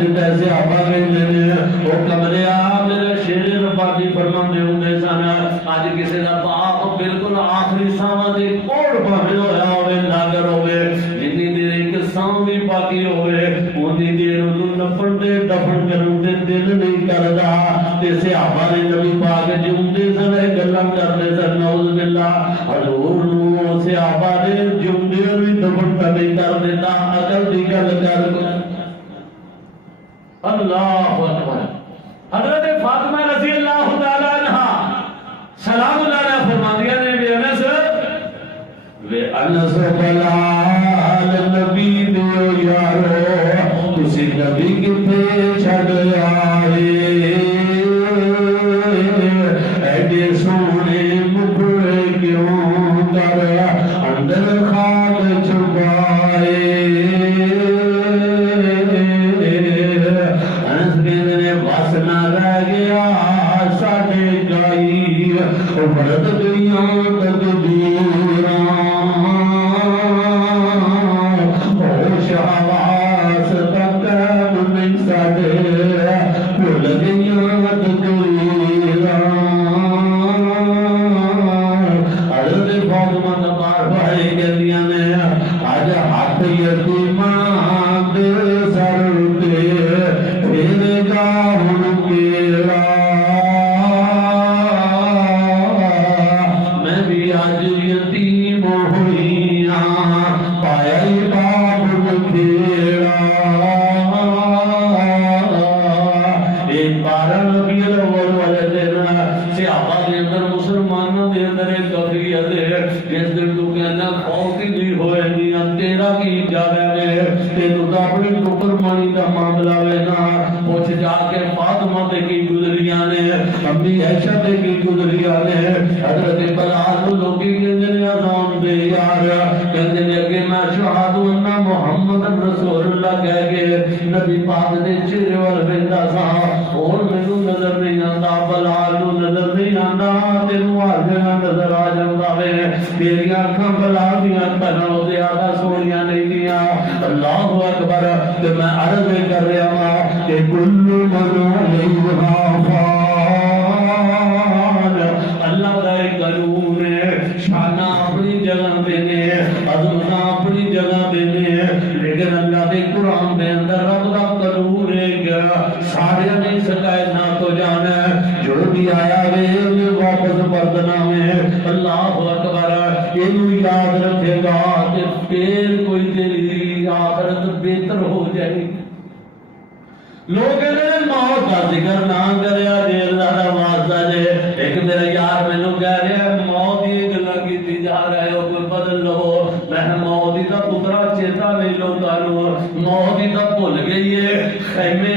دیتا ہے صحابہ کہندے نے او کمریا میرے شیر ربانی فرماندے ہوندے سن اج کسے دا باپ بالکل آخری ساواں دے کوڑ بھاوے ہویا ہوے ناگر ہوے جنی دیر ایک ساں بھی باقی ہوے اونی دیر اونوں نفن دے دفن کرن دے دل نہیں کردا تے صحابہ نے نبی پاک جوندے سن گلاں کردے سن نعوذ باللہ حضور نو صحابہ نے جوندے بھی دفن نہیں کر دیتا عقل دی گل کر اللہ اکبر حضرت فاطمہ رضی اللہ تعالی عنہ سلام اللہ علیہ فرماندیاں نے وے انس بلال نبی دیو یارو تسی نبی کتے چھڈ آئے ایڈے سونے مکھڑے کیوں کر اندر خاک چھپائے بڑھت گئیاں تقدیراں ہوش حواس تک نہیں ساڈے بھول گئیاں تقدیراں حضرت فاطمہ نبار بھائی کہندیاں نے اج ہاتھ یتیماں دے سر تے پھر گا ہن کیڑا امی عائشہ دے کی گزریاں نے حضرت بلال لوگی کہندے نے اذان دے یار کہندے نے کہ میں شہادت ان محمد رسول اللہ کہہ کے نبی پاک دے چہرے ول ویندا سا اور مینوں نظر نہیں آندا بلال نوں نظر نہیں آندا تینوں ہر جگہ نظر آ جاندا وے میری اکھاں بلال دیاں تنوں زیادہ سونیاں نہیں دیاں اللہ اکبر تے میں عرض کر رہا ہاں کہ کل من علیہا اللہ کا ایک قانون ہے شانہ اپنی جگہ دینے عظمتہ اپنی جگہ دینے لیکن اللہ کے قرآن دے اندر رب کا قانون ہے کہ سارے نہیں سکائے نہ تو جانا جو بھی آیا وے انہیں واپس پردنا میں اللہ اکبر انہوں یاد رکھے گا کہ پھر کوئی تیری آخرت بہتر ہو جائے لوگ انہیں موت کا ذکر نہ کریا جے اللہ کا واسطہ جے ایک میرا یار میں نو کہہ رہے ہیں موت یہ گلا کی جا رہے ہو کوئی بدل لو میں موت ہی کا پترا چیتا نہیں لو کانو موت ہی کا بھول گئی ہے خیمے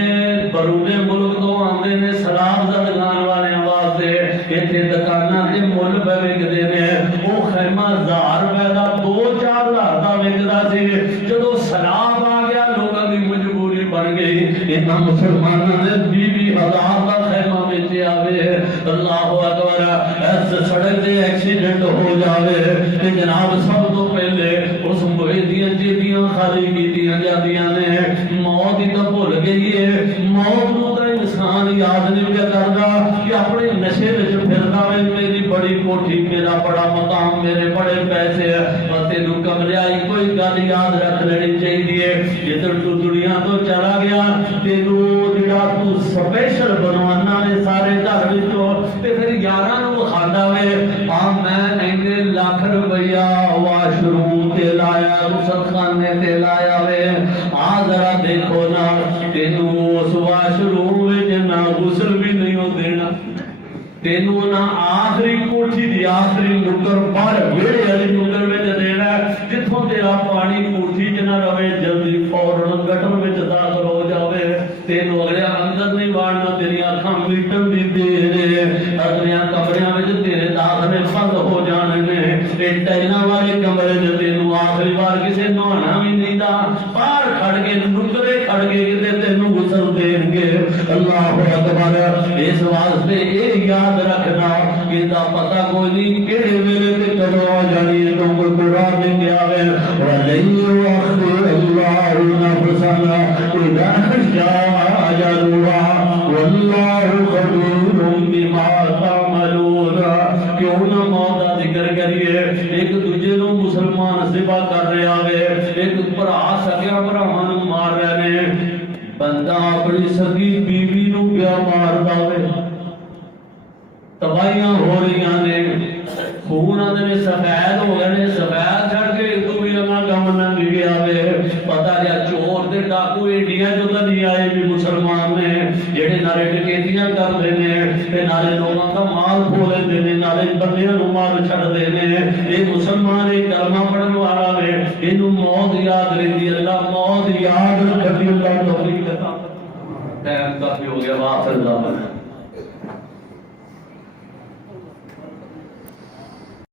برون ملک تو آندے نے سلام زدگان والے واسطے ایتھے دکاناں دے مول پہ وکدے نے وہ خیمہ 1000 روپے دا 2-4 ہزار دا وکدا سی جدوں سلام آ گیا لوگاں دی مجبوری بن گئی انہاں مسلماناں نے 20,000 دا خیمہ وچ آوے اللہ اکبر ایسے سڑک دے ایکسیڈنٹ ہو جاوے کہ جناب سب تو پہلے اس موئے دیاں جیبیاں خالی کی دیاں جاندیاں نے موت ہی تو بھول گئی ہے موت نو تو انسان یاد نہیں پیا کردا کہ اپنے نشے وچ پھردا وے میری بڑی کوٹھی میرا بڑا مقام میرے بڑے پیسے پر تینوں کمریائی کوئی گل یاد رکھ لینی چاہیے جدھر تو دنیا تو چلا گیا تینوں جڑا تو سپیشل بنوانا نے سارے گھر وچوں تے پھر یاراں نوں کھاندا وے آ میں اینے لاکھ روپیہ واش روم تے لایا غسل خانے تے لایا وے آ ذرا دیکھو نا تینوں اس واش روم وچ نہ غسل بھی نہیں ہو دینا تینوں نہ آخری کوٹھی دی آخری نکر باہر ویڑے والی نکر وچ دینا جتھوں تیرا پانی کوٹھی چ نہ رہے جلدی فورن گٹر وچ داخل ہو جاوے تینوں اگلے اندر نہیں وڑنا تیری اکھاں میٹن دی دے اگلے کمریاں وچ تیرے داخلے بند ہو جانے نے اے ٹائلاں والے کمرے وچ تینوں آخری بار کسے نہانا بھی نہیں دا باہر کھڑ کے نکرے کھڑ کے کتے تینوں غسل دین گے اللہ اکبر اس واسطے اے یاد رکھنا کہ دا پتہ کوئی نہیں کیڑے ویلے تے کدوں آ جانی ہے تو کوئی قرآن میں کیا ہے وَلَن يُؤَخِّرَ اللَّهُ نَفْسًا إِذَا جَاءَ چچا بھراواں نوں مار رہے نے بندہ اپنی سگی بیوی نوں کیا ماردا وے تباہیاں ہو رہی نے خون آدھے سفید ہو گئے سفید چڑھ کے ایک بھی لگا کم نہ گیا وے پتا لیا چور تے ڈاکو انڈیا جو تو نہیں آئے بھی مسلمان نے جہے نالے ڈکیتیاں کرتے ہیں نالے لوگوں کا مال کھو لیتے ہیں نالے بندیاں نوں مار چھڑتے ہیں یہ مسلمان ایک کلمہ پڑھنے والا ہے یہ موت یاد رہتی اللہ موت یاد رکھتی اللہ توفیق دیتا ٹائم کافی ہو گیا واخر دعوانا